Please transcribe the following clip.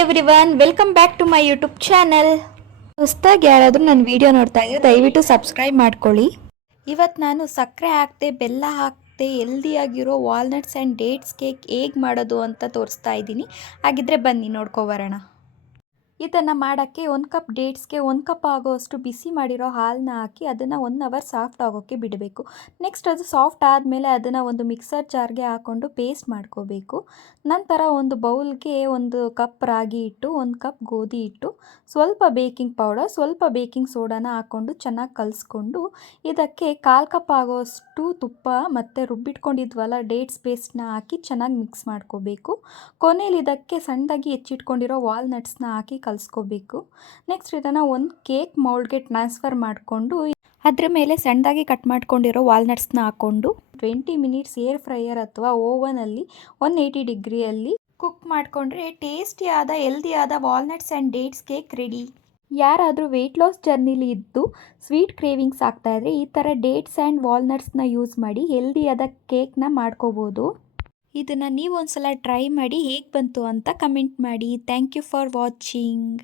Everyone, welcome back to my YouTube channel. ಹೊಸದಾಗಿ ಯಾರಾದರೂ ನನ್ನ ವಿಡಿಯೋ ನೋಡ್ತಾ ಇದ್ದರೆ ದಯವಿಟ್ಟು ಸಬ್ಸ್ಕ್ರೈಬ್ ಮಾಡ್ಕೊಳ್ಳಿ. ಇವತ್ತು ನಾನು ಸಕ್ಕರೆ ಹಾಕದೆ ಬೆಲ್ಲ ಹಾಕದೆ ಹೆಲ್ದಿಯಾಗಿರೋ ವಾಲ್ನಟ್ಸ್ ಆ್ಯಂಡ್ ಡೇಟ್ಸ್ ಕೇಕ್ ಹೇಗೆ ಮಾಡೋದು ಅಂತ ತೋರಿಸ್ತಾ ಇದ್ದೀನಿ. ಹಾಗಿದ್ರೆ ಬನ್ನಿ ನೋಡ್ಕೊಬರೋಣ. ಇದನ್ನು ಮಾಡೋಕ್ಕೆ 1 ಕಪ್ ಡೇಟ್ಸ್ಗೆ 1 ಕಪ್ ಆಗೋಷ್ಟು ಬಿಸಿ ಮಾಡಿರೋ ಹಾಲನ್ನ ಹಾಕಿ ಅದನ್ನು 1 ಅವರ್ ಸಾಫ್ಟ್ ಆಗೋಕ್ಕೆ ಬಿಡಬೇಕು. ನೆಕ್ಸ್ಟ್ ಅದು ಸಾಫ್ಟ್ ಆದಮೇಲೆ ಅದನ್ನು ಒಂದು ಮಿಕ್ಸರ್ ಜಾರ್ಗೆ ಹಾಕ್ಕೊಂಡು ಪೇಸ್ಟ್ ಮಾಡ್ಕೋಬೇಕು. ನಂತರ ಒಂದು ಬೌಲ್ಗೆ 1 ಕಪ್ ರಾಗಿ ಹಿಟ್ಟು, 1 ಕಪ್ ಗೋಧಿ ಹಿಟ್ಟು, ಸ್ವಲ್ಪ ಬೇಕಿಂಗ್ ಪೌಡರ್, ಸ್ವಲ್ಪ ಬೇಕಿಂಗ್ ಸೋಡಾನ ಹಾಕ್ಕೊಂಡು ಚೆನ್ನಾಗಿ ಕಲಿಸ್ಕೊಂಡು ಇದಕ್ಕೆ 1/4 ಕಪ್ ಆಗೋಷ್ಟು ತುಪ್ಪ ಮತ್ತು ರುಬ್ಬಿಟ್ಕೊಂಡಿದ್ವಲ್ಲ ಡೇಟ್ಸ್ ಪೇಸ್ಟ್ನ ಹಾಕಿ ಚೆನ್ನಾಗಿ ಮಿಕ್ಸ್ ಮಾಡ್ಕೋಬೇಕು. ಕೊನೆಯಲ್ಲಿ ಇದಕ್ಕೆ ಸಣ್ಣದಾಗಿ ಹೆಚ್ಚಿಟ್ಕೊಂಡಿರೋ ವಾಲ್ನಟ್ಸ್ನ ಹಾಕಿ ಕಲಿಸ್ಕೋಬೇಕು. ನೆಕ್ಸ್ಟ್ ಇದನ್ನು ಒಂದು ಕೇಕ್ ಮೌಲ್ಡ್ಗೆ ಟ್ರಾನ್ಸ್ಫರ್ ಮಾಡಿಕೊಂಡು ಅದರ ಮೇಲೆ ಸಣ್ಣದಾಗಿ ಕಟ್ ಮಾಡ್ಕೊಂಡಿರೋ ವಾಲ್ನಟ್ಸ್ನ ಹಾಕ್ಕೊಂಡು 20 ಮಿನಿಟ್ಸ್ ಏರ್ ಫ್ರೈಯರ್ ಅಥವಾ ಓವನಲ್ಲಿ 180 ಡಿಗ್ರಿಯಲ್ಲಿ ಕುಕ್ ಮಾಡಿಕೊಂಡ್ರೆ ಟೇಸ್ಟಿಯಾದ ಹೆಲ್ದಿಯಾದ walnuts and dates cake ready. ಯಾರಾದರೂ ವೆಯ್ಟ್ ಲಾಸ್ ಜರ್ನಿಲಿ ಇದ್ದು ಸ್ವೀಟ್ ಕ್ರೇವಿಂಗ್ಸ್ ಆಗ್ತಾಯಿದ್ರೆ ಈ ಥರ ಡೇಟ್ಸ್ ಆ್ಯಂಡ್ ವಾಲ್ನಟ್ಸ್ನ ಯೂಸ್ ಮಾಡಿ ಹೆಲ್ದಿಯಾದ ಕೇಕ್ನ ಮಾಡ್ಕೋಬೋದು. ಇದನ್ನು ನೀವು ಒಂದ್ಸಲ ಟ್ರೈ ಮಾಡಿ ಹೇಗೆ ಬಂತು ಅಂತ ಕಮೆಂಟ್ ಮಾಡಿ. Thank you for watching.